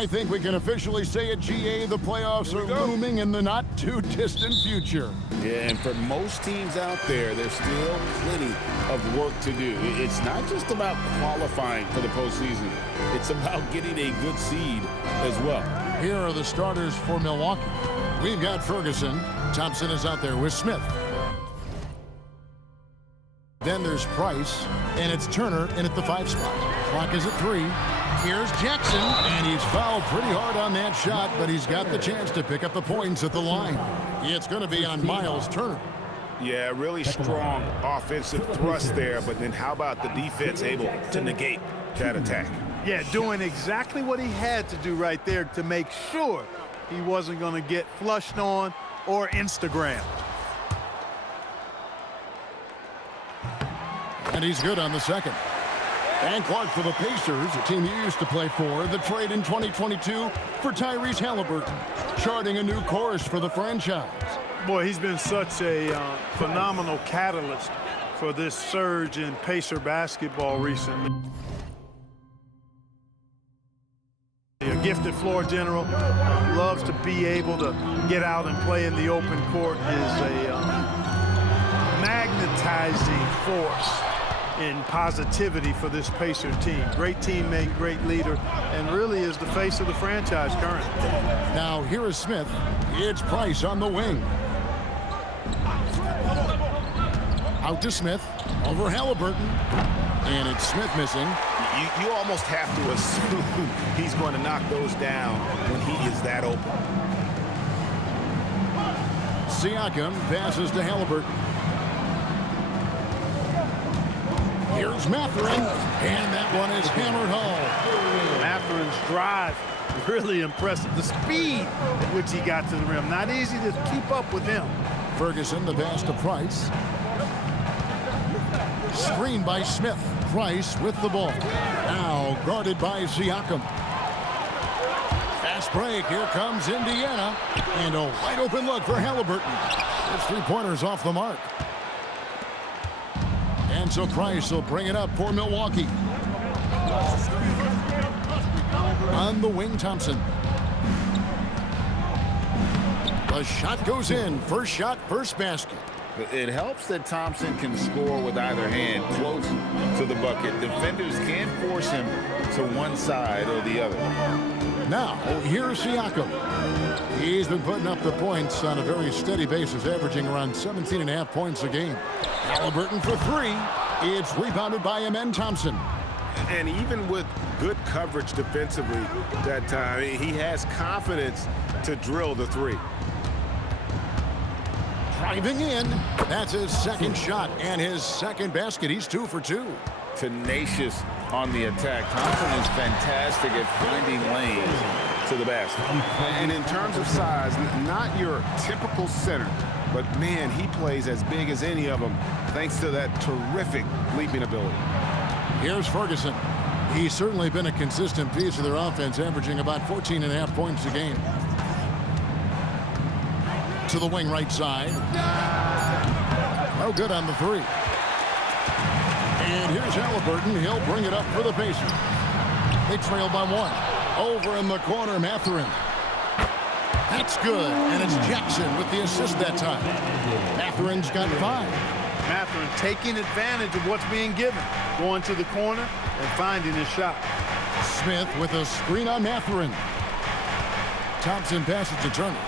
I think we can officially say at GA the playoffs are looming in the not-too-distant future. Yeah, and for most teams out there, there's still plenty of work to do. It's not just about qualifying for the postseason. It's about getting a good seed as well. Here are the starters for Milwaukee. We've got Ferguson. Thompson is out there with Smith. Then there's Price, and it's Turner in at the 5 spot. Clock is at 3. Here's Jackson, and he's fouled pretty hard on that shot, but he's got the chance to pick up the points at the line. It's going to be on Miles Turner. Yeah, really strong offensive thrust there, but then how about the defense able to negate that attack? Yeah, doing exactly what he had to do right there to make sure he wasn't going to get flushed on or Instagrammed. And he's good on the second. And Clark for the Pacers, a team he used to play for. The trade in 2022 for Tyrese Halliburton, charting a new course for the franchise. Boy, he's been such a phenomenal catalyst for this surge in Pacer basketball recently. A gifted floor general, loves to be able to get out and play in the open court, is a magnetizing force in positivity for this Pacer team. Great teammate, great leader, and really is the face of the franchise currently. Now here is Smith. It's Price on the wing. Out to Smith, over Halliburton, and it's Smith missing. You almost have to assume he's going to knock those down when he is that open. Siakam passes to Halliburton. Here's Mathurin, and that one is hammered home. Mathurin's drive, really impressive. The speed at which he got to the rim, not easy to keep up with him. Ferguson, the pass to Price. Screen by Smith. Price with the ball. Now guarded by Siakam. Fast break. Here comes Indiana. And a wide open look for Halliburton. His 3-pointers off the mark. And so Price will bring it up for Milwaukee. On the wing, Thompson. The shot goes in. First shot, first basket. It helps that Thompson can score with either hand close to the bucket. Defenders can force him to one side or the other. Now, here's Siakam. He's been putting up the points on a very steady basis, averaging around 17.5 points a game. Halliburton for 3. It's rebounded by Amen Thompson. And even with good coverage defensively that time, he has confidence to drill the 3. Driving in. That's his second shot and his second basket. He's 2 for 2. Tenacious on the attack. Thompson is fantastic at finding lanes to the basket. And in terms of size, not your typical center, but man, he plays as big as any of them thanks to that terrific leaping ability. Here's Ferguson. He's certainly been a consistent piece of their offense, averaging about 14.5 points a game. To the wing right side. No good on the 3. And here's Halliburton. He'll bring it up for the Pacers. They trail by 1. Over in the corner, Mathurin. That's good. And it's Jackson with the assist that time. Mathurin's got 5. Mathurin taking advantage of what's being given. Going to the corner and finding his shot. Smith with a screen on Mathurin. Thompson passes to Turner.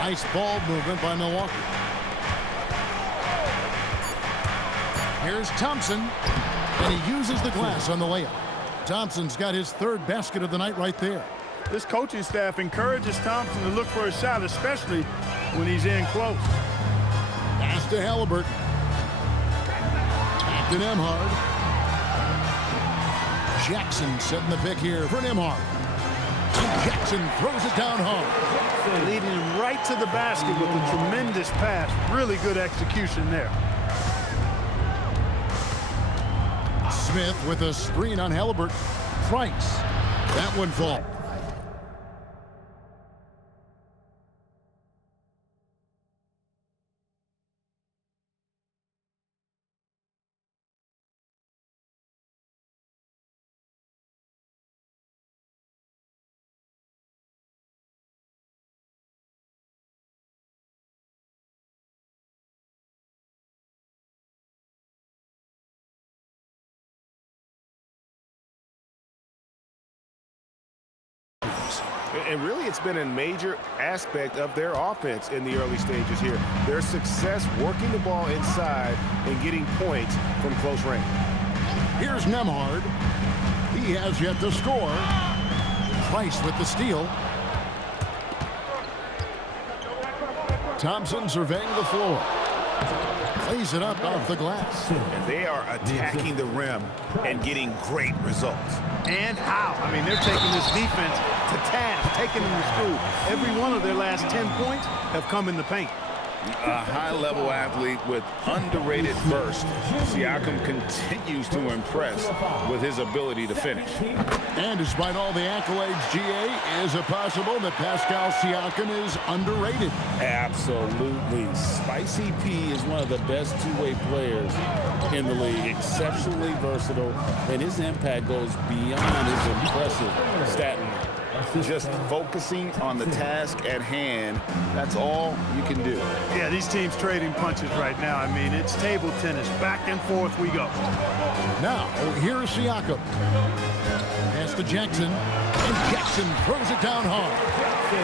Nice ball movement by Milwaukee. Here's Thompson, and he uses the glass on the layup. Thompson's got his 3rd basket of the night right there. This coaching staff encourages Thompson to look for a shot, especially when he's in close. Pass to Halliburton. Back to Nembhard. Jackson setting the pick here for Nembhard. Jackson throws it down hard. Leading him right to the basket with a tremendous pass. Really good execution there. Smith with a screen on Halliburton. Price. That one falls. And really, it's been a major aspect of their offense in the early stages here. Their success working the ball inside and getting points from close range. Here's Nemhard. He has yet to score. Price with the steal. Thompson surveying the floor. Plays it up off the glass. And they are attacking the rim and getting great results. And how? I mean, they're taking this defense to task, taking them to school. Every one of their last 10 points have come in the paint. A high-level athlete with underrated burst. Siakam continues to impress with his ability to finish. And despite all the accolades, GA, is it possible that Pascal Siakam is underrated? Absolutely. Spicy P is one of the best two-way players in the league. Exceptionally versatile, and his impact goes beyond his impressive stat line. Just focusing on the task at hand, that's all you can do. Yeah, these teams trading punches right now. I mean, it's table tennis. Back and forth we go. Now, here's Siakam. Pass to Jackson, and Jackson throws it down hard.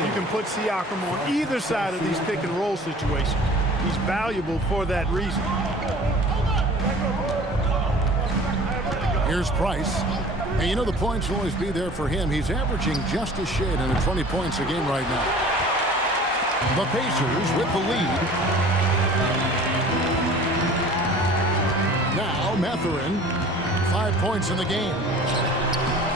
You can put Siakam on either side of these pick and roll situations. He's valuable for that reason. Here's Price. And you know the points will always be there for him. He's averaging just a shade under 20 points a game right now. The Pacers with the lead. Now Mathurin, 5 points in the game.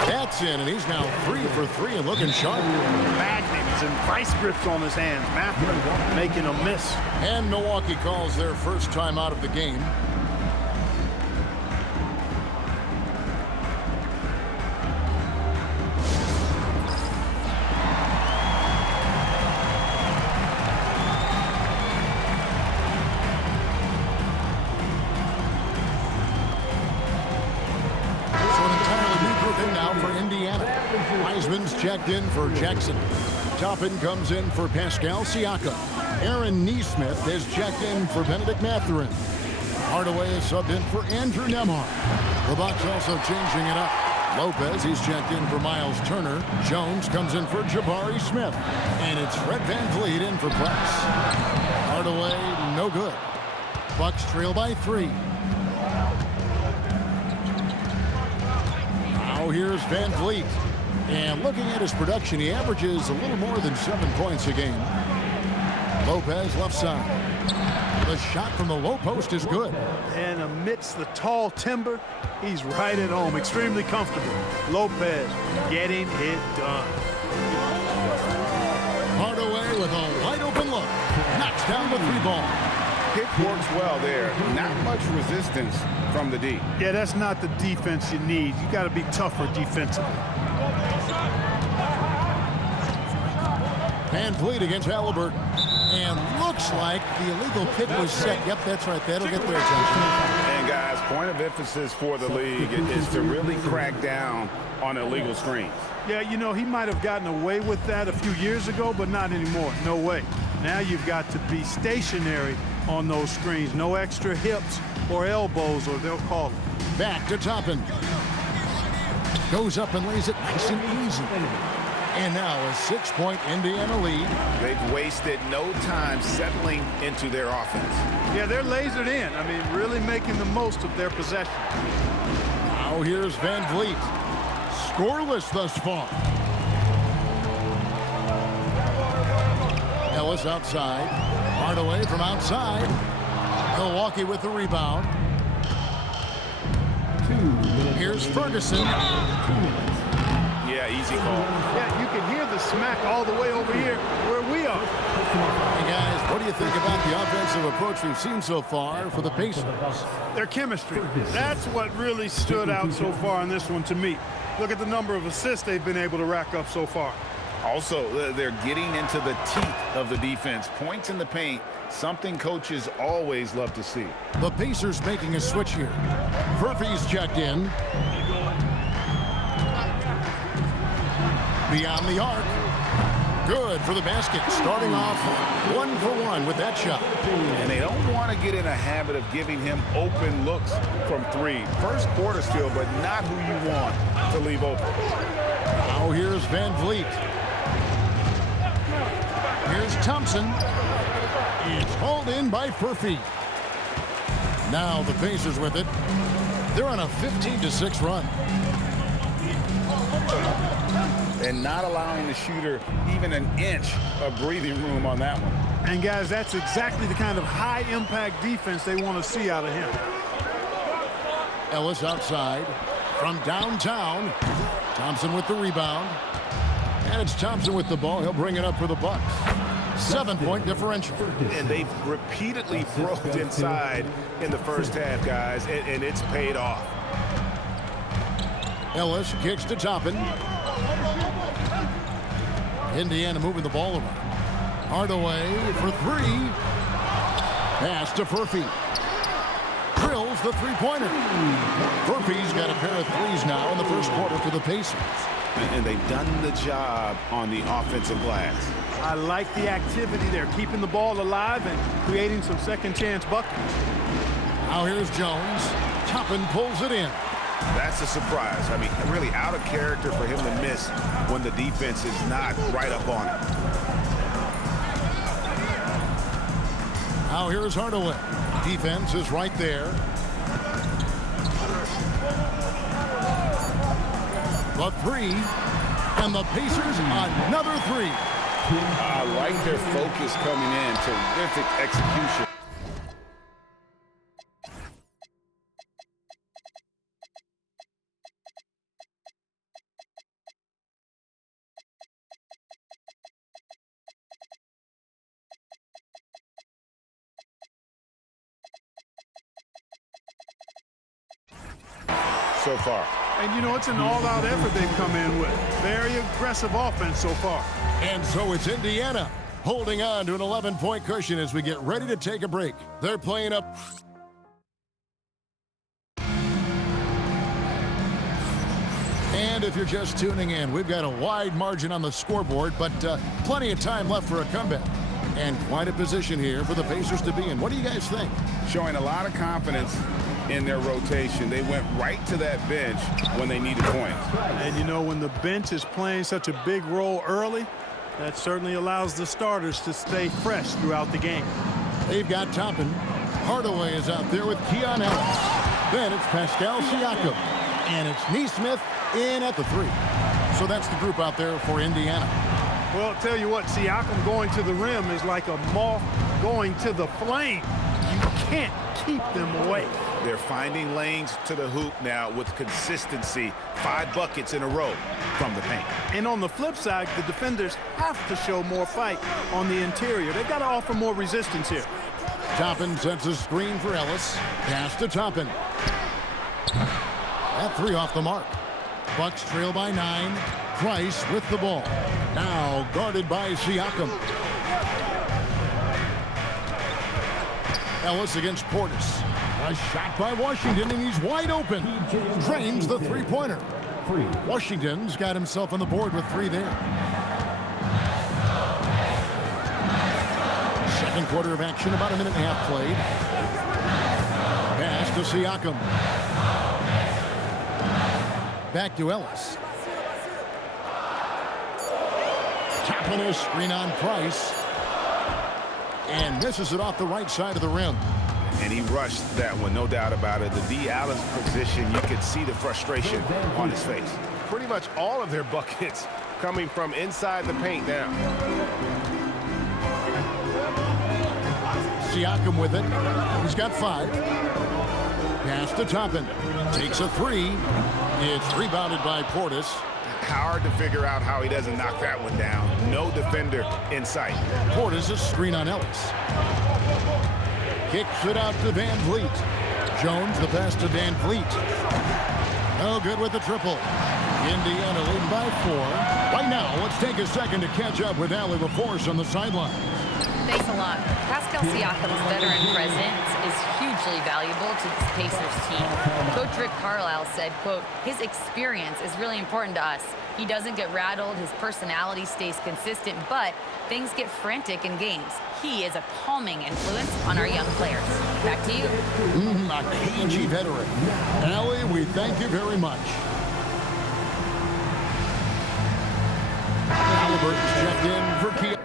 That's in, and he's now 3 for 3 and looking sharp. Magnets and vice grips on his hands. Mathurin making a miss. And Milwaukee calls their first time out of the game. Checked in for Jackson. Toppin comes in for Pascal Siakam. Aaron Nesmith has checked in for Benedict Mathurin. Hardaway is subbed in for Andrew Nemhard. The Bucks also changing it up. Lopez, he's checked in for Miles Turner. Jones comes in for Jabari Smith. And it's Fred VanVleet in for Price. Hardaway, no good. Bucks trail by 3. Now here's VanVleet. And looking at his production, he averages a little more than 7 points a game. Lopez left side. The shot from the low post is good. And amidst the tall timber, he's right at home, extremely comfortable. Lopez getting it done. Hardaway with a wide open look. Knocks down the 3-ball. Pick works well there. Not much resistance from the D. Yeah, that's not the defense you need. You got to be tougher defensively. VanVleet against Halliburton. And looks like the illegal pick was set. Yep, that's right. That'll get their attention. And guys, point of emphasis for the league is to really crack down on illegal screens. Yeah, you know, he might have gotten away with that a few years ago, but not anymore. No way. Now you've got to be stationary on those screens. No extra hips or elbows, or they'll call it. Back to Toppin. Goes up and lays it nice and easy. And now a 6-point Indiana lead. They've wasted no time settling into their offense. Yeah, they're lasered in. I mean, really making the most of their possession. Now here's VanVleet. Scoreless thus far. Ellis outside. Hardaway from outside. Milwaukee with the rebound. Here's Ferguson. Yeah, easy call. Yeah, you can hear the smack all the way over here where we are. Hey, guys, what do you think about the offensive approach we've seen so far for the Pacers? Their chemistry. That's what really stood out so far in this one to me. Look at the number of assists they've been able to rack up so far. Also, they're getting into the teeth of the defense. Points in the paint, something coaches always love to see. The Pacers making a switch here. Murphy's checked in. Beyond the arc. Good for the basket. Starting off 1 for 1 with that shot. And they don't want to get in a habit of giving him open looks from 3. First quarter still, but not who you want to leave open. Now here's VanVleet. Here's Thompson. It's hauled in by Furphy. Now the Pacers with it. They're on a 15-6 run. And not allowing the shooter even an inch of breathing room on that one. And guys, that's exactly the kind of high-impact defense they want to see out of him. Ellis outside from downtown. Thompson with the rebound. And it's Thompson with the ball. He'll bring it up for the Bucks. 7-point differential. And they've repeatedly broke inside in the first half, guys, and it's paid off. Ellis kicks to Toppin. Indiana moving the ball around. Hardaway for three. Pass to Furphy. Drills the three-pointer. Furphy's got a pair of threes now in the first quarter for the Pacers. And they've done the job on the offensive glass. I like the activity. They're keeping the ball alive and creating some second-chance buckets. Now here's Jones. Toppin pulls it in. That's a surprise. I mean, really out of character for him to miss when the defense is not right up on it. Now here's Hardaway. Defense is right there. The three. And the Pacers another three. I like their focus coming in. Terrific execution. So far. And, you know, it's an all-out effort they've come in with. Very aggressive offense so far. And so it's Indiana holding on to an 11-point cushion as we get ready to take a break. They're playing up. And if you're just tuning in, we've got a wide margin on the scoreboard, but plenty of time left for a comeback. And quite a position here for the Pacers to be in. What do you guys think? Showing a lot of confidence in their rotation. They went right to that bench when they needed points. And, you know, when the bench is playing such a big role early, that certainly allows the starters to stay fresh throughout the game. They've got Toppin. Hardaway is out there with Keon Ellis. Then it's Pascal Siakam. And it's Neesmith in at the three. So that's the group out there for Indiana. Well, I'll tell you what, Siakam going to the rim is like a moth going to the flame. You can't keep them away. They're finding lanes to the hoop now with consistency. 5 buckets in a row from the paint. And on the flip side, the defenders have to show more fight on the interior. They've got to offer more resistance here. Toppin sets a screen for Ellis. Pass to Toppin. That three off the mark. Bucks trail by 9. Price with the ball. Now guarded by Siakam. Ellis against Portis. A shot by Washington, and he's wide open. Drains the three-pointer. Washington's got himself on the board with 3 there. Second quarter of action, about a minute and a half played. Pass to Siakam. Back to Ellis. Tapping a screen on Price. And misses it off the right side of the rim. And he rushed that one, no doubt about it. The D. Allen's position, you could see the frustration on his face. Pretty much all of their buckets coming from inside the paint now. Siakam with it. He's got 5. Pass to Toppin. Takes a 3. It's rebounded by Portis. Hard to figure out how he doesn't knock that one down. No defender in sight. Portis a screen on Ellis. Kicks it out to Van Vliet. Jones the pass to Van Vliet. No good with the triple. Indiana leading by 4. Right now, let's take a second to catch up with Allie LaForce on the sideline. Thanks a lot. Pascal Siakam's veteran presence is hugely valuable to this Pacers team. Coach Rick Carlisle said, quote, his experience is really important to us. He doesn't get rattled, his personality stays consistent, but things get frantic in games. He is a calming influence on our young players. Back to you. A cagey veteran. Allie, we thank you very much. Halliburton's checked in for Keon.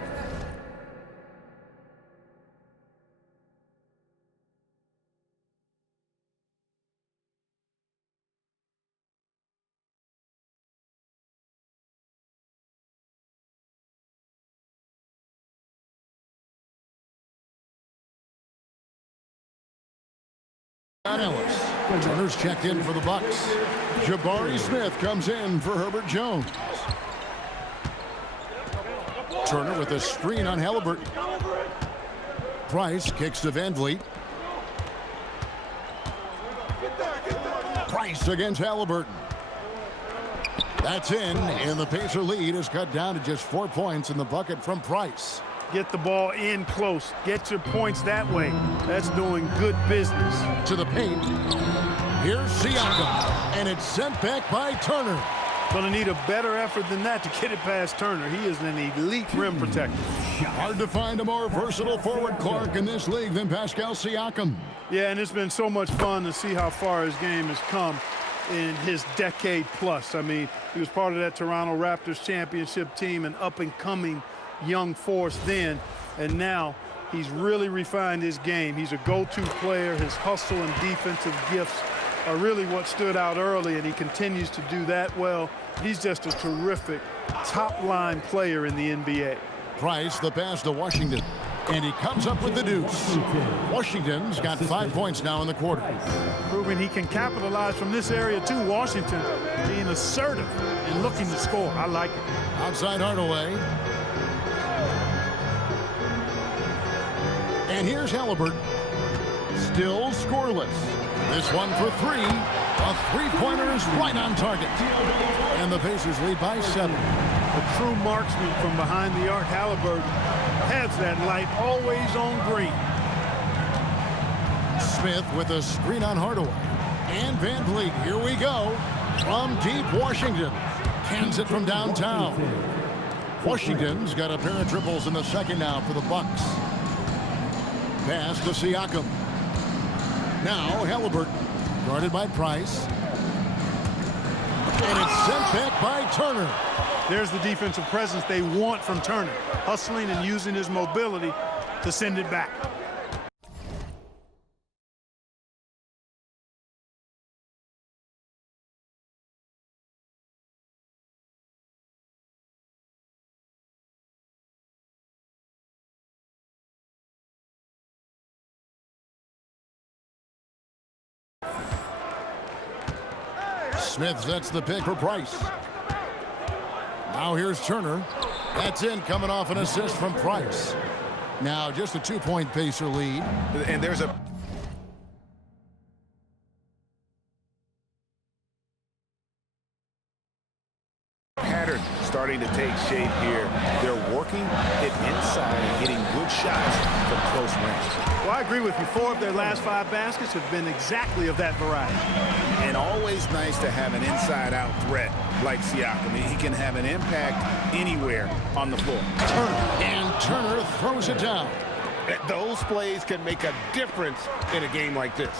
Ellis. Turner's checked in for the Bucks. Jabari Smith comes in for Herbert Jones. Turner with a screen on Halliburton. Price kicks to Van Vliet. Price against Halliburton. That's in, and the Pacer lead is cut down to just 4 points in the bucket from Price. Get the ball in close. Get your points that way. That's doing good business. To the paint. Here's Siakam, and it's sent back by Turner. Going to need a better effort than that to get it past Turner. He is an elite rim protector. Hard to find a more versatile forward, Clark, in this league than Pascal Siakam. Yeah, and it's been so much fun to see how far his game has come in his decade plus. I mean, he was part of that Toronto Raptors championship team, an up-and-coming young force then, and now he's really refined his game. He's a go-to player. His hustle and defensive gifts are really what stood out early, and he continues to do that well. He's just a terrific top-line player in the NBA. Price, the pass to Washington, and he comes up with the deuce. Washington's got 5 points now in the quarter. Proving he can capitalize from this area too. Washington being assertive and looking to score. I like it. Outside Hardaway. And here's Halliburton. Still scoreless. This one for three. A three-pointer is right on target. And the Pacers lead by 7. A true marksman from behind the arc. Halliburton has that light always on green. Smith with a screen on Hardaway. And Van Vliet, here we go. From deep Washington. Cans it from downtown. Washington's got a pair of triples in the second now for the Bucks. Pass to Siakam. Now Halliburton, guarded by Price. And it's sent back by Turner. There's the defensive presence they want from Turner. Hustling and using his mobility to send it back. Smith sets the pick for Price. Now here's Turner. That's in, coming off an assist from Price. Now just a 2-point Pacer lead. And there's a pattern starting to take shape here. They're working it inside and getting good shots from close range. Well, I agree with you. 4 of their last 5 baskets have been exactly of that variety. And always nice to have an inside-out threat like Siakam. He can have an impact anywhere on the floor. Turner throws it down. Those plays can make a difference in a game like this.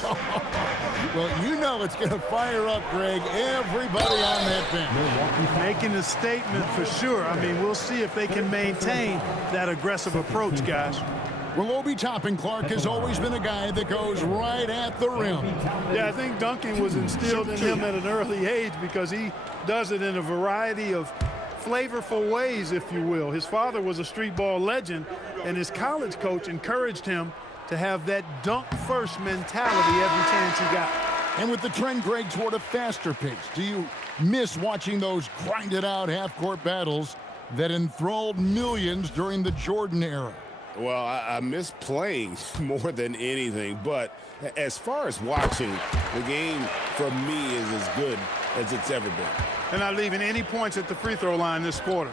Well, you know it's going to fire up, Greg, everybody on that bench. Making a statement for sure. I mean, we'll see if they can maintain that aggressive approach, guys. Well, Obi Toppin, Clark, has always been a guy that goes right at the rim. Yeah, I think dunking was instilled in him at an early age because he does it in a variety of flavorful ways, if you will. His father was a street ball legend, and his college coach encouraged him to have that dunk-first mentality every chance he got. And with the trend, Greg, toward a faster pace, do you miss watching those grinded-out half-court battles that enthralled millions during the Jordan era? Well, I miss playing more than anything, but as far as watching, the game for me is as good as it's ever been. And not leaving any points at the free throw line this quarter.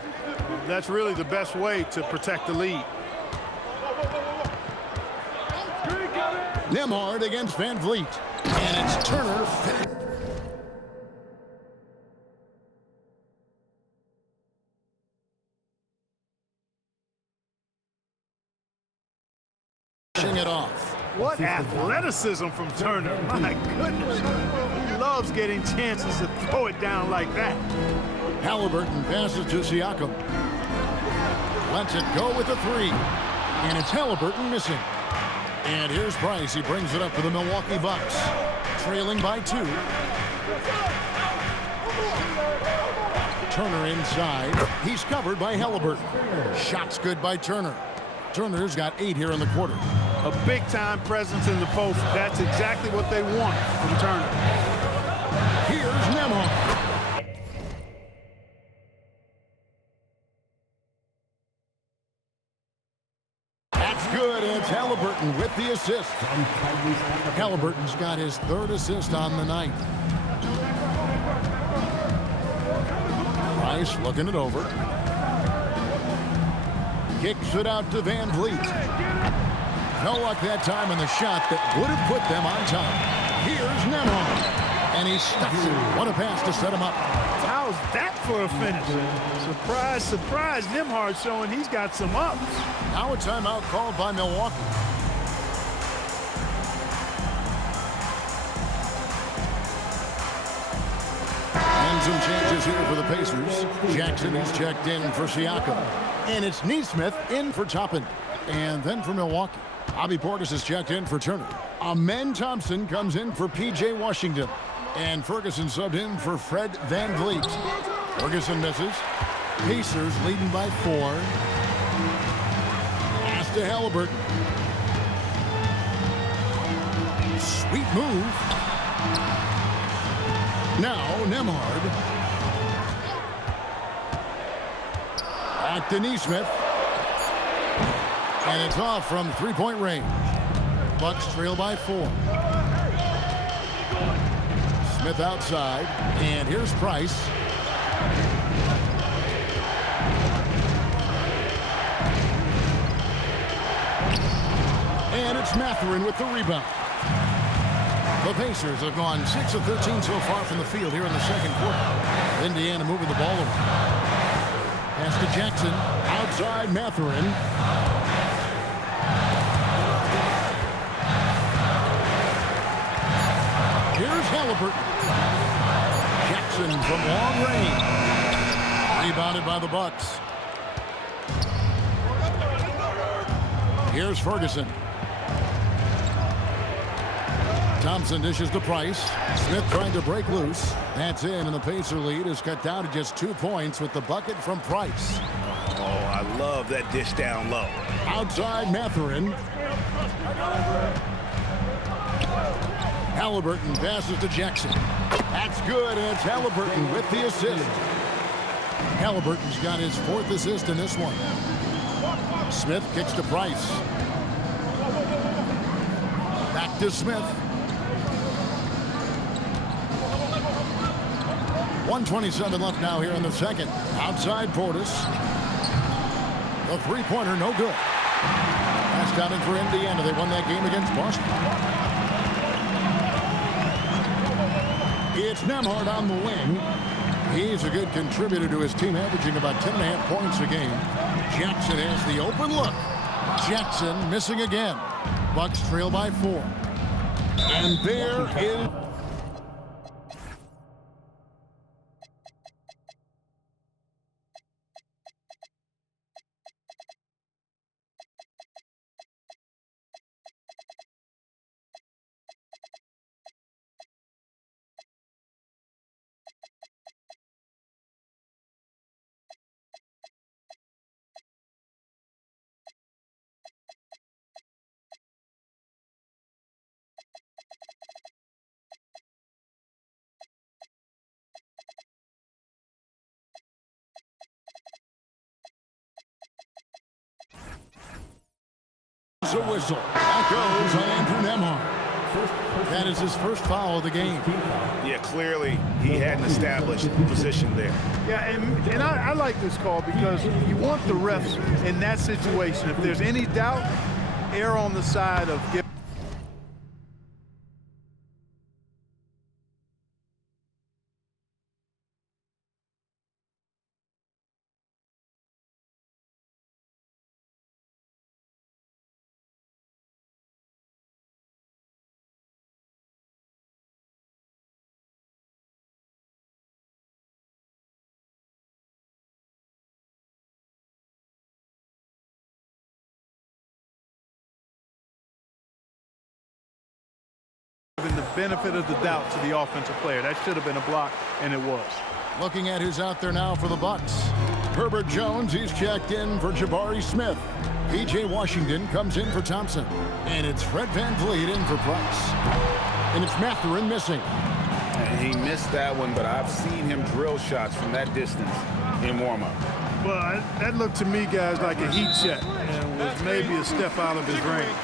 That's really the best way to protect the lead. Nembhard against Van Vliet. And it's Turner. It off. What athleticism from Turner. My goodness. He loves getting chances to throw it down like that. Halliburton passes to Siakam. Lets it go with a 3. And it's Halliburton missing. And here's Price. He brings it up for the Milwaukee Bucks. Trailing by 2. Turner inside. He's covered by Halliburton. Shots good by Turner. Turner's got 8 here in the quarter. A big-time presence in the post. That's exactly what they want from Turner. Here's Nembhard. That's good. It's Halliburton with the assist. Halliburton's got his third assist on the night. Price looking it over. Kicks it out to Van Vliet. No luck that time in the shot that would have put them on top. Here's Nembhard. And he stuffs it. What a pass to set him up. How's that for a finish? Surprise, surprise. Nembhard showing he's got some ups. Now a timeout called by Milwaukee. And some changes here for the Pacers. Jackson is checked in for Siakam. And it's Nesmith in for Toppin. And then for Milwaukee, Bobby Portis is checked in for Turner. Amen Thompson comes in for P.J. Washington. And Ferguson subbed in for Fred Van Vliet. Ferguson misses. Pacers leading by 4. Pass to Halliburton. Sweet move. Now Nembhard. Back to Nesmith. And it's off from three-point range. Bucks trail by 4. Smith outside. And here's Price. And it's Mathurin with the rebound. The Pacers have gone 6 of 13 so far from the field here in the second quarter. Indiana moving the ball around. Pass to Jackson. Outside Mathurin. Here's Halliburton. Jackson from long range. Rebounded by the Bucks. Here's Ferguson. Thompson dishes to Price. Smith trying to break loose. That's in, and the Pacer lead is cut down to just 2 points with the bucket from Price. Oh, I love that dish down low. Outside Mathurin. Halliburton passes to Jackson. That's good, and it's Halliburton with the assist. Halliburton's got his 4th assist in this one. Smith kicks to Price. Back to Smith. 1:27 left now here in the second. Outside Portis. The three-pointer, no good. Pass down in for Indiana. They won that game against Boston. It's Nembhard on the wing. He's a good contributor to his team, averaging about 10.5 points a game. Jackson has the open look. Jackson missing again. Bucks trail by 4. And there is... a whistle. That goes on Andrew Nembhard. That is his first foul of the game. Yeah, clearly he hadn't established position there. Yeah, and I like this call because you want the refs in that situation. If there's any doubt, err on the side of giving. The benefit of the doubt to the offensive player. That should have been a block, and it was. Looking at who's out there now for the Bucks. Herbert Jones, he's checked in for Jabari Smith. P.J. Washington comes in for Thompson. And it's Fred VanVleet in for Price. And it's Mathurin missing. He missed that one, but I've seen him drill shots from that distance in warm-up. Well, that looked to me, guys, like a heat check and was maybe a step out of his range.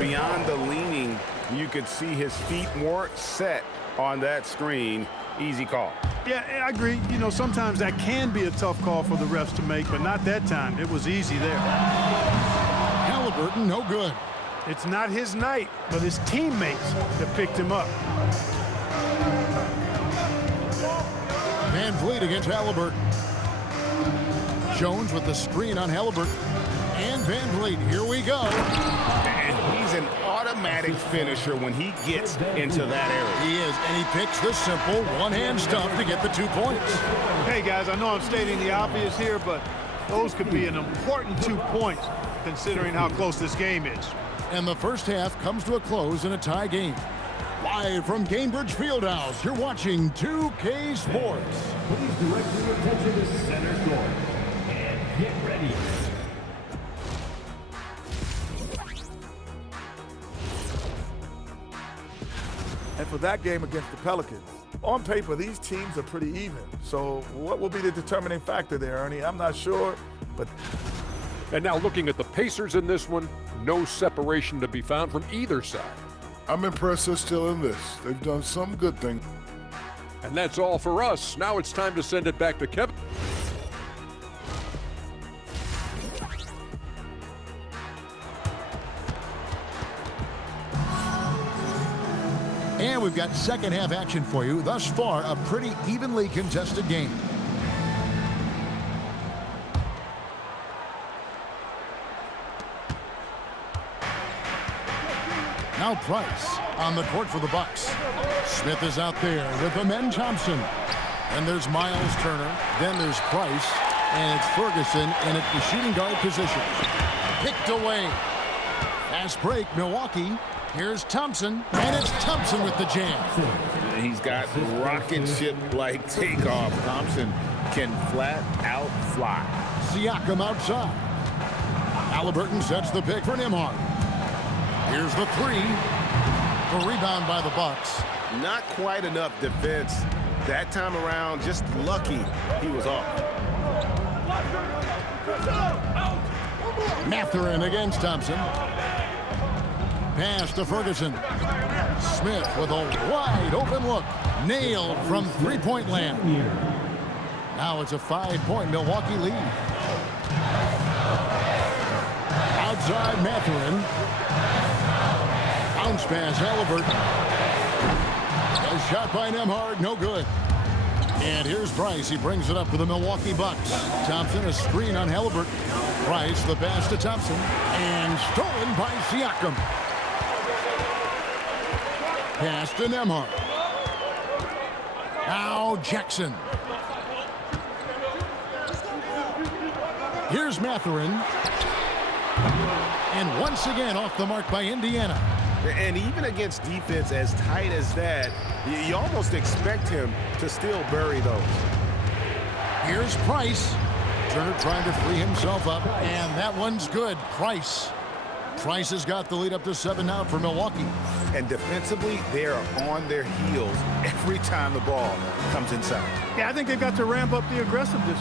Beyond the leaning, you could see his feet weren't set on that screen. Easy call. Yeah, I agree. You know, sometimes that can be a tough call for the refs to make, but not that time. It was easy there. Halliburton, no good. It's not his night, but his teammates that picked him up. VanVleet against Halliburton. Jones with the screen on Halliburton. And VanVleet, here we go. And he's an automatic finisher when he gets into that area. He is, and he picks the simple one-hand stuff to get the 2 points. Hey, guys, I know I'm stating the obvious here, but those could be an important 2 points considering how close this game is. And the first half comes to a close in a tie game. Live from Gainbridge Fieldhouse, you're watching 2K Sports. Please direct your attention to center court and get ready. And for that game against the Pelicans, on paper, these teams are pretty even. So what will be the determining factor there, Ernie? I'm not sure, but... And now looking at the Pacers in this one, no separation to be found from either side. I'm impressed they're still in this. They've done some good things. And that's all for us. Now it's time to send it back to Kevin. And we've got second half action for you. Thus far, a pretty evenly contested game. Now Price on the court for the Bucks. Smith is out there with Amen Thompson. And there's Miles Turner. Then there's Price. And it's Ferguson in at the shooting guard position. Picked away. Fast break, Milwaukee. Here's Thompson. And it's Thompson with the jam. He's got rocket ship-like takeoff. Thompson can flat out fly. Siakam outside. Halliburton sets the pick for Nembhard. Here's the three. The rebound by the Bucks. Not quite enough defense that time around. Just lucky he was off. Mathurin against Thompson. Pass to Ferguson. Smith with a wide open look. Nailed from three-point land. Now it's a 5-point Milwaukee lead. Outside Mathurin. Bounce pass Halliburton. A shot by Nembhard, no good. And here's Price. He brings it up for the Milwaukee Bucks. Thompson, a screen on Halliburton. Price, the pass to Thompson. And stolen by Siakam. Pass to Nembhard. Now Jackson. Here's Mathurin. And once again off the mark by Indiana. And even against defense as tight as that, you almost expect him to still bury those. Here's Price. Turner trying to free himself up, and that one's good. Price has got the lead up to 7 now for Milwaukee. And defensively, they are on their heels every time the ball comes inside. Yeah, I think they've got to ramp up the aggressiveness.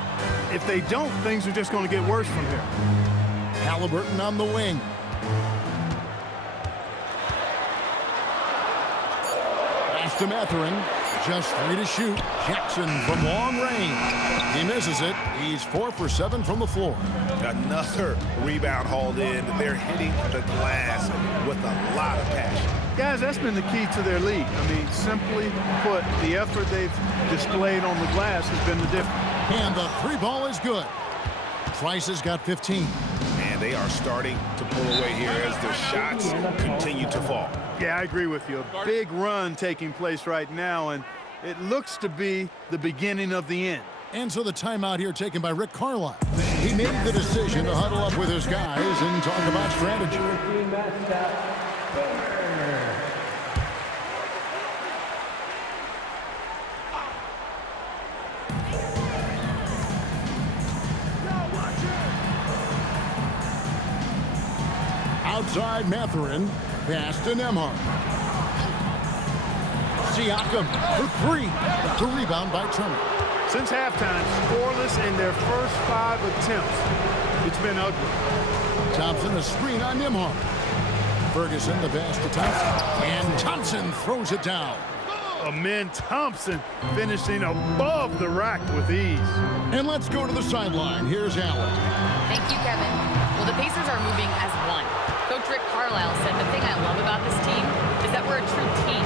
If they don't, things are just going to get worse from here. Halliburton on the wing. Pass to Mathurin. Just 3 to shoot. Jackson from long range. He misses it. He's 4 for 7 from the floor. Another rebound hauled in. They're hitting the glass with a lot of passion. Guys, that's been the key to their lead. I mean, simply put, the effort they've displayed on the glass has been the difference. And the 3 ball is good. Price has got 15. And they are starting to pull away here as the shots continue to fall. Yeah, I agree with you. A big run taking place right now, and it looks to be the beginning of the end. And so the timeout here taken by Rick Carlisle. He made the decision to huddle up with his guys and talk about strategy. outside Matherin. Pass to Nembhard. Siakam for three. The rebound by Turner. Since halftime, scoreless in their first 5 attempts. It's been ugly. Thompson, a screen on Nembhard. Ferguson, the pass to Thompson. And Thompson throws it down. Amen Thompson finishing above the rack with ease. And let's go to the sideline. Here's Allen. Thank you, Kevin. Well, the Pacers are moving as one. Coach Rick Carlisle said the thing I love about this team is that we're a true team.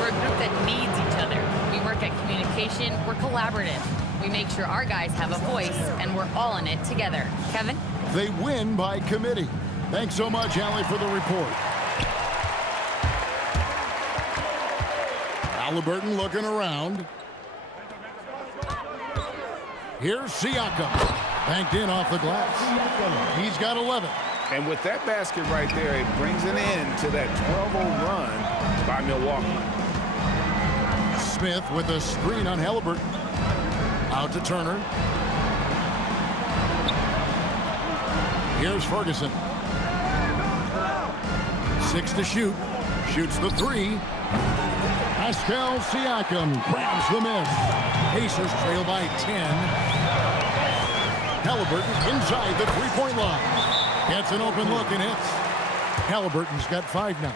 We're a group that needs each other. We work at communication. We're collaborative. We make sure our guys have a voice, and we're all in it together. Kevin? They win by committee. Thanks so much, Allie, for the report. Halliburton looking around. Here's Siakam. Banked in off the glass. He's got 11. And with that basket right there, it brings an end to that 12-0 run by Milwaukee. Smith with a screen on Halliburton. Out to Turner. Here's Ferguson. 6 to shoot. Shoots the 3. Pascal Siakam grabs the miss. Pacers trail by 10. Halliburton inside the three-point line. Gets an open look and hits. Halliburton's got 5 now.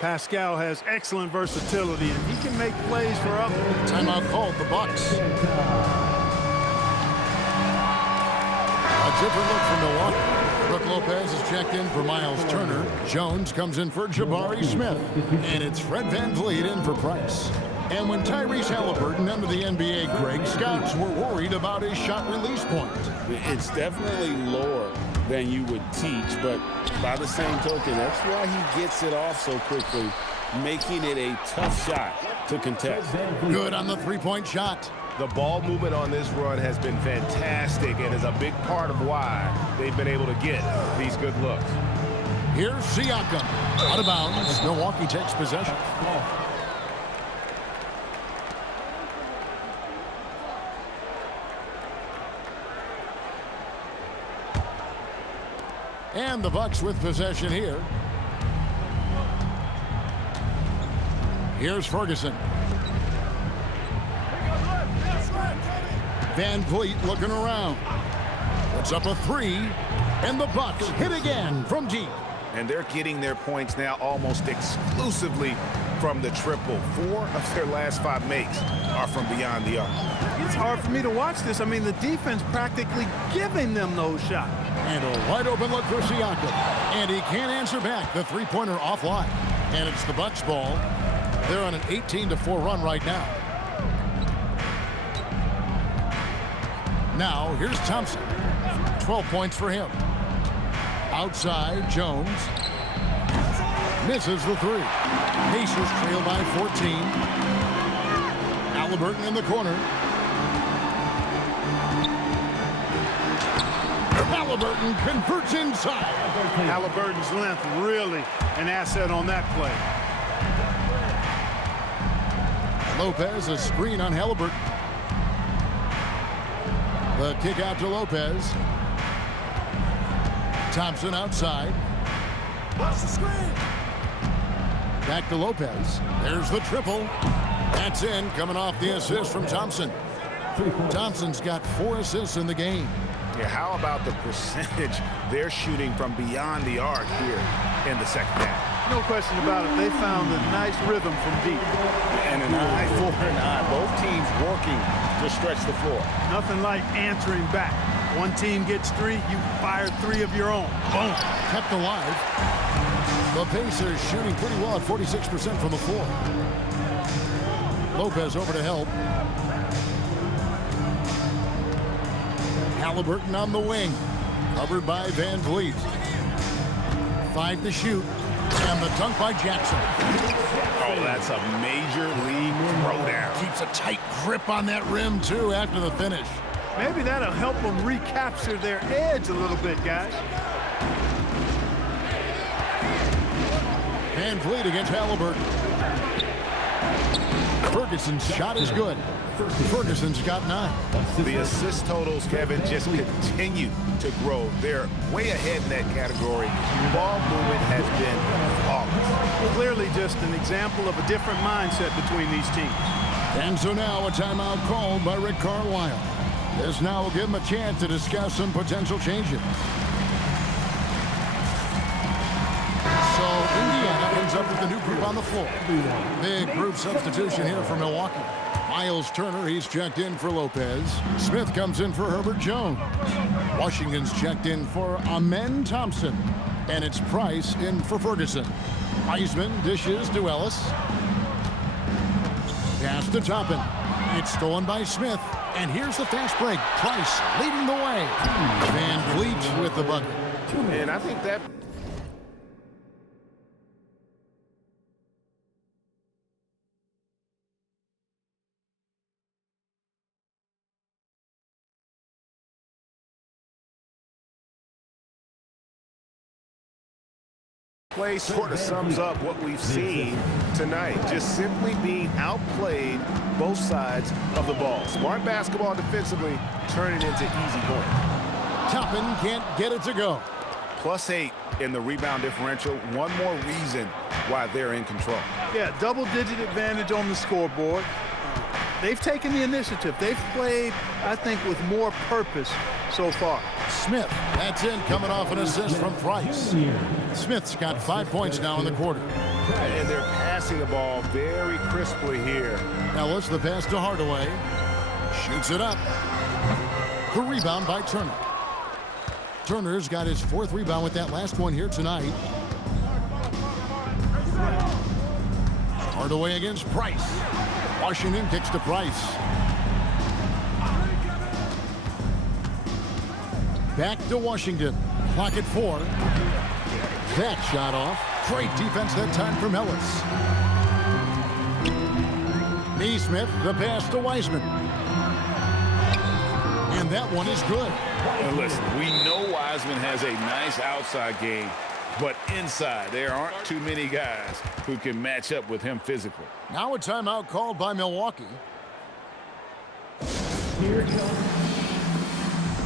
Pascal has excellent versatility, and he can make plays for others. Timeout called the Bucks. A different look from Milwaukee. Brook Lopez is checked in for Miles Turner. Jones comes in for Jabari Smith. And it's Fred VanVleet in for Price. And when Tyrese Halliburton entered the NBA, Greg, scouts were worried about his shot release point. It's definitely lower than you would teach, but by the same token, that's why he gets it off so quickly, making it a tough shot to contest. Good on the three-point shot. The ball movement on this run has been fantastic and is a big part of why they've been able to get these good looks. Here's Siakam. Out of bounds. Milwaukee takes possession. And the Bucks with possession here. Here's Ferguson. VanVleet looking around. Puts up a 3. And the Bucks hit again from deep. And they're getting their points now almost exclusively from the triple. 4 of their last 5 makes are from beyond the arc. It's hard for me to watch this. I mean, the defense practically giving them those shots. And a wide open look for Siakam. And he can't answer back. The three-pointer offline. And it's the Bucks ball. They're on an 18-4 run right now. Now, here's Thompson. 12 points for him. Outside, Jones. Misses the 3. Pacers trail by 14. Halliburton in the corner. Halliburton converts inside. Halliburton's length really an asset on that play. Lopez, a screen on Halliburton. The kick out to Lopez. Thompson outside. Watch the screen. Back to Lopez. There's the triple. That's in, coming off the assist from Thompson. Thompson's got 4 assists in the game. Yeah, how about the percentage they're shooting from beyond the arc here in the second half? No question about it. They found a nice rhythm from deep. And an eye for an eye. Both teams working to stretch the floor. Nothing like answering back. One team gets 3, you fire 3 of your own. Boom. Kept alive. The Pacers shooting pretty well at 46% from the floor. Lopez over to help. Halliburton on the wing. Covered by VanVleet. 5 to shoot. And the dunk by Jackson. Oh, that's a major league throwdown. Keeps a tight grip on that rim, too, after the finish. Maybe that'll help them recapture their edge a little bit, guys. VanVleet against Halliburton. Ferguson's shot is good. Ferguson's got 9. The assist totals, Kevin, just continue to grow. They're way ahead in that category. Ball movement has been flawless. Clearly just an example of a different mindset between these teams. And so now a timeout called by Rick Carlisle. This now will give him a chance to discuss some potential changes. So Indiana ends up with the new group on the floor. Big group substitution here for Milwaukee. Miles Turner, he's checked in for Lopez. Smith comes in for Herbert Jones. Washington's checked in for Amen Thompson. And it's Price in for Ferguson. Wiseman dishes to Ellis. Pass to Toppin. It's stolen by Smith. And here's the fast break. Price leading the way. Van Vliet with the bucket. And I think that play sort of sums up what we've seen tonight. Just simply being outplayed both sides of the ball. Smart basketball defensively, turning into easy points. Toppin can't get it to go. +8 in the rebound differential. One more reason why they're in control. Yeah, double-digit advantage on the scoreboard. They've taken the initiative. They've played, I think, with more purpose so far. Smith, that's in, coming off an assist from Price. Smith's got 5 points now in the quarter. And they're passing the ball very crisply here. Ellis, the pass to Hardaway. Shoots it up. The rebound by Turner. Turner's got his 4th rebound with that last one here tonight. Hardaway against Price. Washington kicks to Price. Back to Washington. Clock at 4. That shot off. Great defense that time from Ellis. Neesmith, the pass to Wiseman. And that one is good. And listen, we know Wiseman has a nice outside game, but inside, there aren't too many guys who can match up with him physically. Now a timeout called by Milwaukee. Here it comes.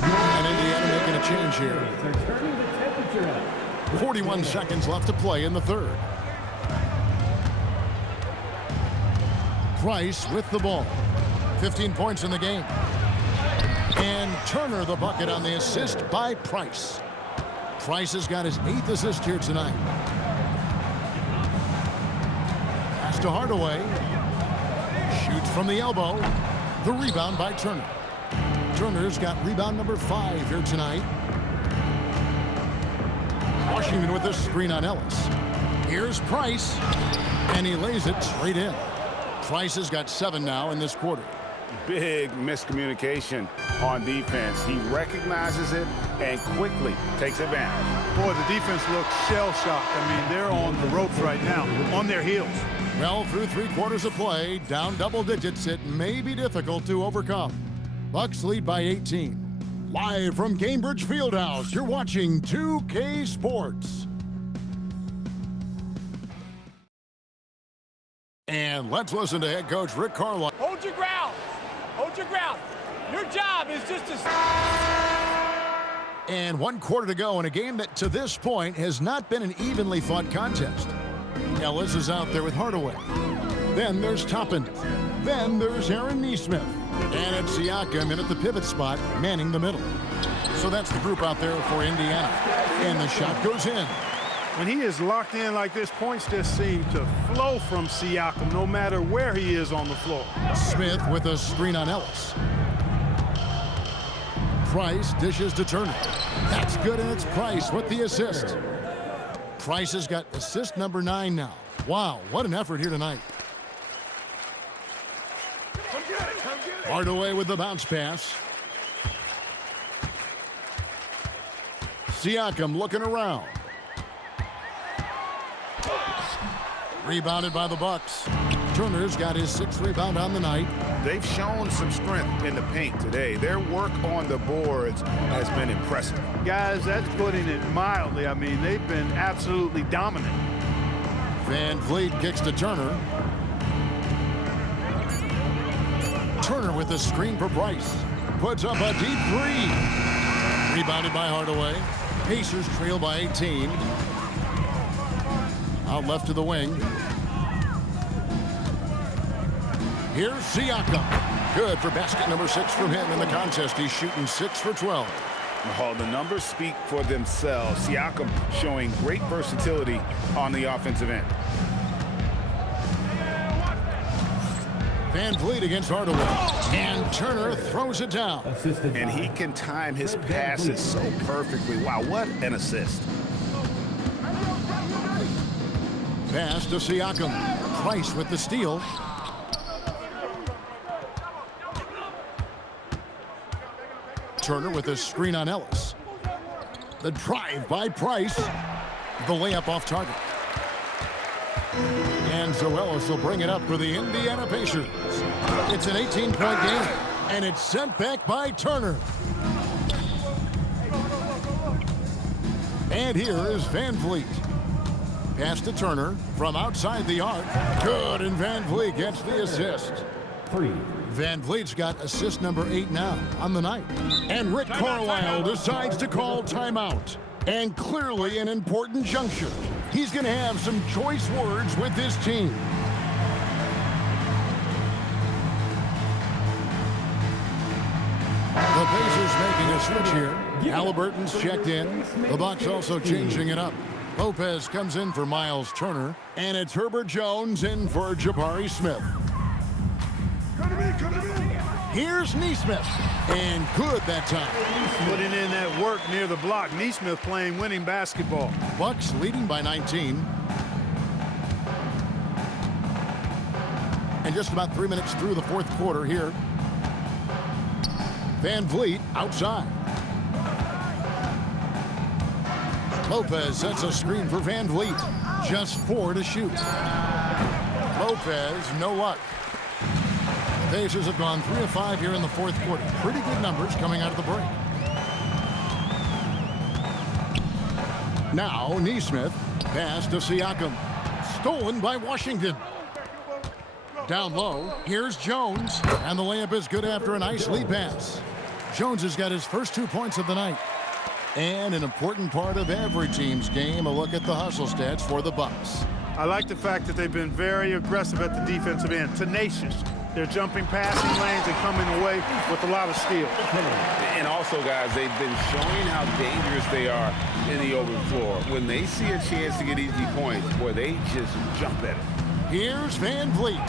And Indiana making a change here. They're turning the temperature up. 41 seconds left to play in the 3rd. Price with the ball. 15 points in the game. And Turner the bucket on the assist by Price. Price has got his 8th assist here tonight. Pass to Hardaway. Shoots from the elbow. The rebound by Turner. Turner's got rebound number 5 here tonight. Washington with a screen on Ellis. Here's Price. And he lays it straight in. Price has got 7 now in this quarter. Big miscommunication on defense. He recognizes it and quickly takes advantage. Boy, the defense looks shell-shocked. I mean, they're on the ropes right now, on their heels. Well, through 3 quarters of play, down double digits, it may be difficult to overcome. Bucks lead by 18. Live from Cambridge Fieldhouse, you're watching 2K Sports. And let's listen to head coach Rick Carlisle. Hold your ground. Hold your ground. Your job is just to... And 1 quarter to go in a game that to this point has not been an evenly fought contest. Ellis is out there with Hardaway. Then there's Toppin. Then there's Aaron Neesmith. And it's Siakam in at the pivot spot, manning the middle. So that's the group out there for Indiana. And the shot goes in. When he is locked in like this, points just seem to flow from Siakam no matter where he is on the floor. Smith with a screen on Ellis. Price dishes to Turner. That's good, and it's Price with the assist. Price has got assist number 9 now. Wow, what an effort here tonight. Hardaway with the bounce pass. Siakam looking around. Rebounded by the Bucks. Turner's got his 6th rebound on the night. They've shown some strength in the paint today. Their work on the boards has been impressive. Guys, that's putting it mildly. I mean, they've been absolutely dominant. Van Vliet kicks to Turner. Turner with the screen for Price. Puts up a deep three. Rebounded by Hardaway. Pacers trail by 18. Out left to the wing. Here's Siakam. Good for basket number 6 from him in the contest. He's shooting 6 for 12. Oh, the numbers speak for themselves. Siakam showing great versatility on the offensive end. Van Vliet against Hardaway. And Turner throws it down. And he can time his passes so perfectly. Wow, what an assist. Pass to Siakam. Price with the steal. Turner with a screen on Ellis. The drive by Price. The layup off target. And so Ellis will bring it up for the Indiana Pacers. It's an 18-point game, and it's sent back by Turner. And here is Van Vliet. Pass to Turner from outside the arc. Good, and Van Vliet gets the assist. Van Vliet's got assist number 8 now on the night. And Rick Carlisle decides to call timeout. And clearly an important juncture. He's going to have some choice words with this team. The Pacers making a switch here. Halliburton's checked in. The Bucks also changing it up. Lopez comes in for Miles Turner. And it's Herbert Jones in for Jabari Smith. Here's Nesmith. And good that time. Putting in that work near the block. Nesmith playing winning basketball. Bucks leading by 19. And just about 3 minutes through the fourth quarter here. Van Vliet outside. Lopez sets a screen for Van Vliet. Just 4 to shoot. Lopez, no luck. The Pacers have gone 3 of 5 here in the fourth quarter. Pretty good numbers coming out of the break. Now Nesmith. Pass to Siakam. Stolen by Washington. Down low. Here's Jones. And the layup is good after a nice lead pass. Jones has got his first 2 points of the night. And an important part of every team's game, a look at the hustle stats for the Bucks. I like the fact that they've been very aggressive at the defensive end. Tenacious. They're jumping passing lanes and coming away with a lot of skill. And also, guys, they've been showing how dangerous they are in the open floor. When they see a chance to get easy points, boy, they just jump at it. Here's Van Vliet,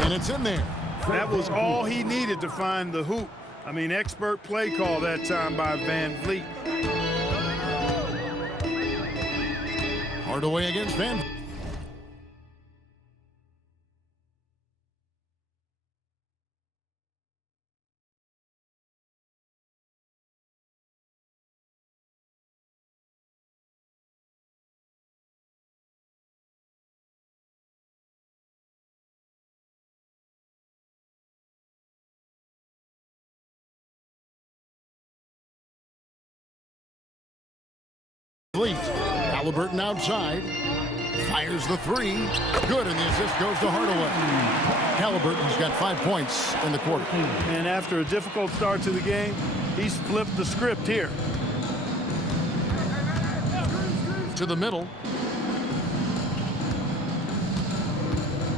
and it's in there. That was all he needed to find the hoop. I mean, expert play call that time by Van Vliet. Hardaway against Van Vliet. Halliburton outside. Fires the 3. Good, and the assist goes to Hardaway. Halliburton's got 5 points in the quarter. And after a difficult start to the game, he's flipped the script here. To the middle.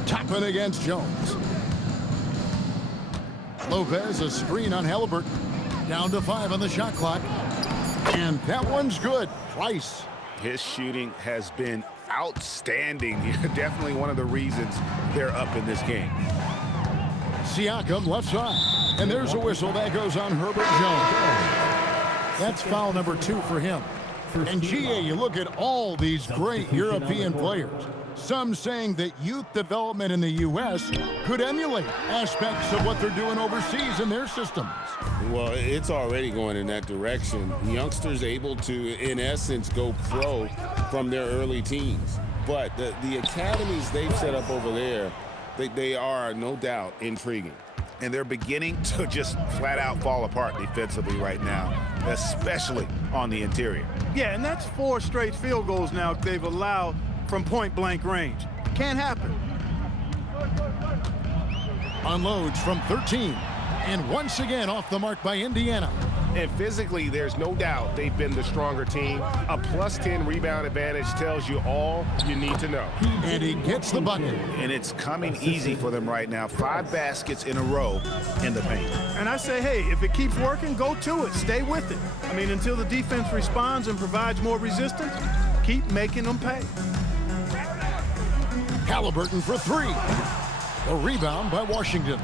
Toppin against Jones. Lopez, a screen on Halliburton. Down to 5 on the shot clock. And that one's good. Price. His shooting has been outstanding. Definitely one of the reasons they're up in this game. Siakam left side. And there's a whistle that goes on Herbert Jones. That's foul number 2 for him. And GA, you look at all these great European players. Some saying that youth development in the U.S. could emulate aspects of what they're doing overseas in their systems. Well, it's already going in that direction. Youngsters able to, in essence, go pro from their early teens. But the academies they've set up over there, they are, no doubt, intriguing. And they're beginning to just flat out fall apart defensively right now, especially on the interior. Yeah, and that's 4 straight field goals now they've allowed from point-blank range. Can't happen. Unloads from 13. And once again off the mark by Indiana. And physically, there's no doubt they've been the stronger team. A +10 rebound advantage tells you all you need to know. And he gets the bucket. And it's coming easy for them right now. 5 baskets in a row in the paint. And I say, hey, if it keeps working, go to it. Stay with it. I mean, until the defense responds and provides more resistance, keep making them pay. Halliburton for 3. A rebound by Washington.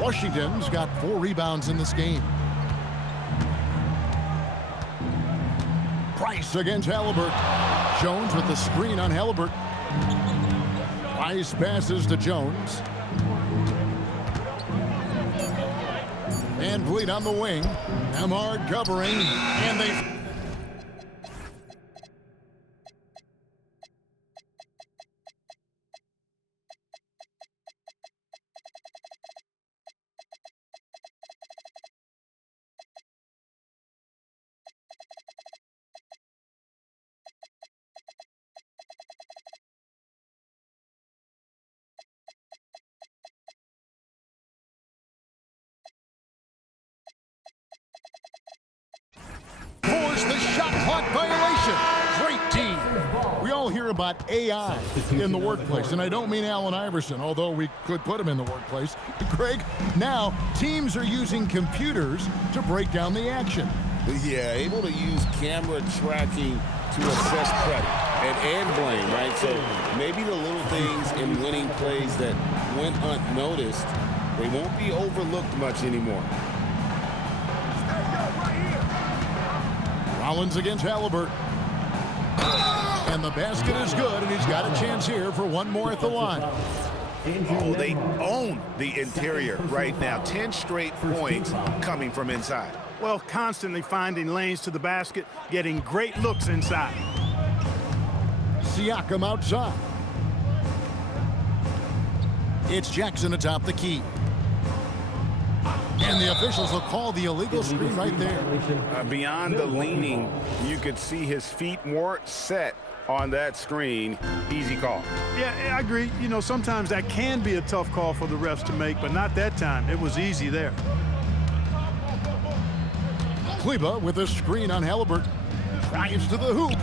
Washington's got 4 rebounds in this game. Price against Halliburton. Jones with the screen on Halliburton. Price passes to Jones. Van Vliet on the wing. Amard covering, and they... force the shot clock violation. Great team. We all hear about AI in the workplace, and I don't mean Allen Iverson, although we could put him in the workplace. Greg, now teams are using computers to break down the action. Yeah, able to use camera tracking to assess credit and blame, right? So maybe the little things in winning plays that went unnoticed, they won't be overlooked much anymore. Rollins against Halliburton. And the basket is good, and he's got a chance here for one more at the line. Oh, they own the interior right now. 10 straight points coming from inside. Well, constantly finding lanes to the basket, getting great looks inside. Siakam outside. It's Jackson atop the key. And the officials will call the illegal screen right there. Beyond the leaning, you could see his feet weren't set on that screen. Easy call. Yeah, I agree. You know, sometimes that can be a tough call for the refs to make, but not that time. It was easy there. Kleba with a screen on Halliburton. Drives to the hoop.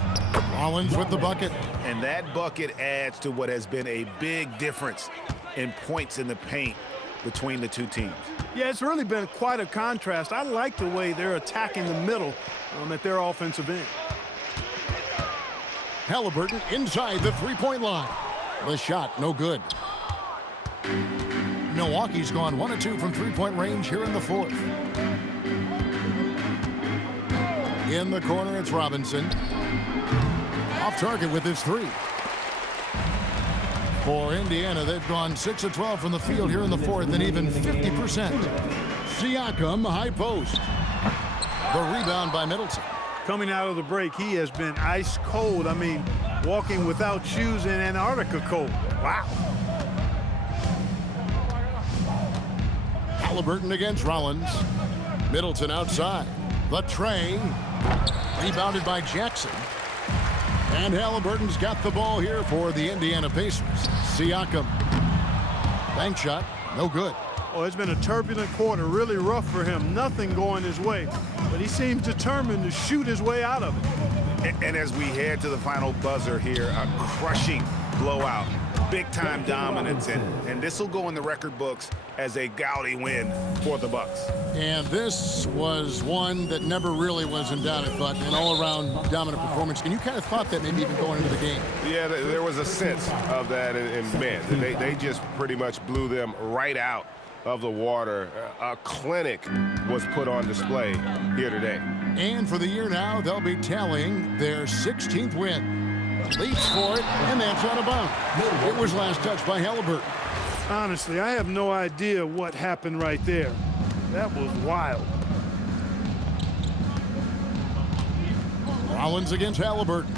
Rollins with the bucket. And that bucket adds to what has been a big difference in points in the paint between the two teams. Yeah, it's really been quite a contrast. I like the way they're attacking the middle at their offensive end. Halliburton inside the three-point line. The shot, no good. Milwaukee's gone 1 of 2 from three-point range here in the fourth. In the corner, it's Robinson. Off target with his 3. For Indiana, they've gone 6 of 12 from the field here in the fourth, and even 50%. Siakam, high post. The rebound by Middleton. Coming out of the break, he has been ice cold. I mean, walking without shoes in Antarctica cold. Wow. Halliburton against Rollins. Middleton outside. The tray. Rebounded by Jackson. And Halliburton's got the ball here for the Indiana Pacers. Siakam. Bank shot, no good. Oh, it's been a turbulent quarter, really rough for him. Nothing going his way, but he seems determined to shoot his way out of it. And as we head to the final buzzer here, a crushing blowout, big-time dominance, and this will go in the record books as a gaudy win for the Bucks. And this was one that never really was in doubt, I thought, an all-around dominant performance. And you kind of thought that maybe even going into the game. Yeah, there was a sense of that, and man, they just pretty much blew them right out of the water. A clinic was put on display here today. And for the year now, they'll be tallying their 16th win. Leaps for it, and that's out of bounds. It was last touched by Halliburton. Honestly, I have no idea what happened right there. That was wild. Rollins against Halliburton.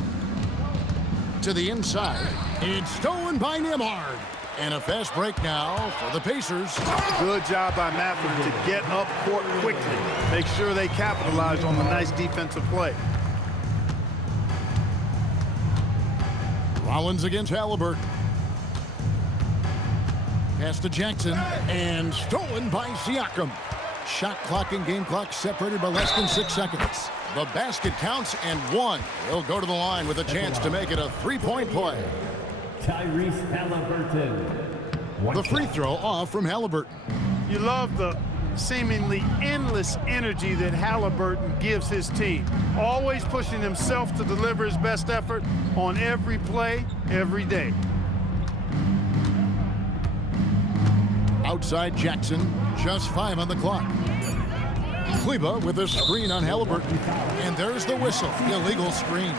To the inside. It's stolen by Nembhard. And a fast break now for the Pacers. Good job by Matthew to get up court quickly. Make sure they capitalize on the nice defensive play. Rollins against Halliburton. Pass to Jackson, and stolen by Siakam. Shot clock and game clock separated by less than 6 seconds. The basket counts and one. He'll go to the line with a chance to make it a three-point play. Tyrese Halliburton. The free throw off from Halliburton. You love the seemingly endless energy that Halliburton gives his team. Always pushing himself to deliver his best effort on every play, every day. Outside Jackson, just 5 on the clock. Kleba with a screen on Halliburton. And there's the whistle, illegal screen.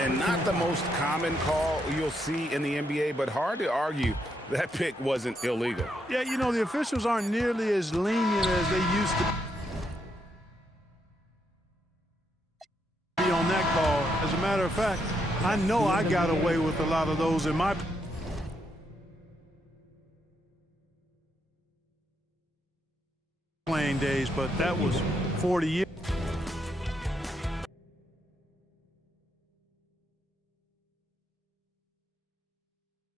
And not the most common call you'll see in the NBA, but hard to argue that pick wasn't illegal. Yeah, you know, the officials aren't nearly as lenient as they used to be on that call. As a matter of fact, I know I got away with a lot of those in my playing days, but that was 40 years.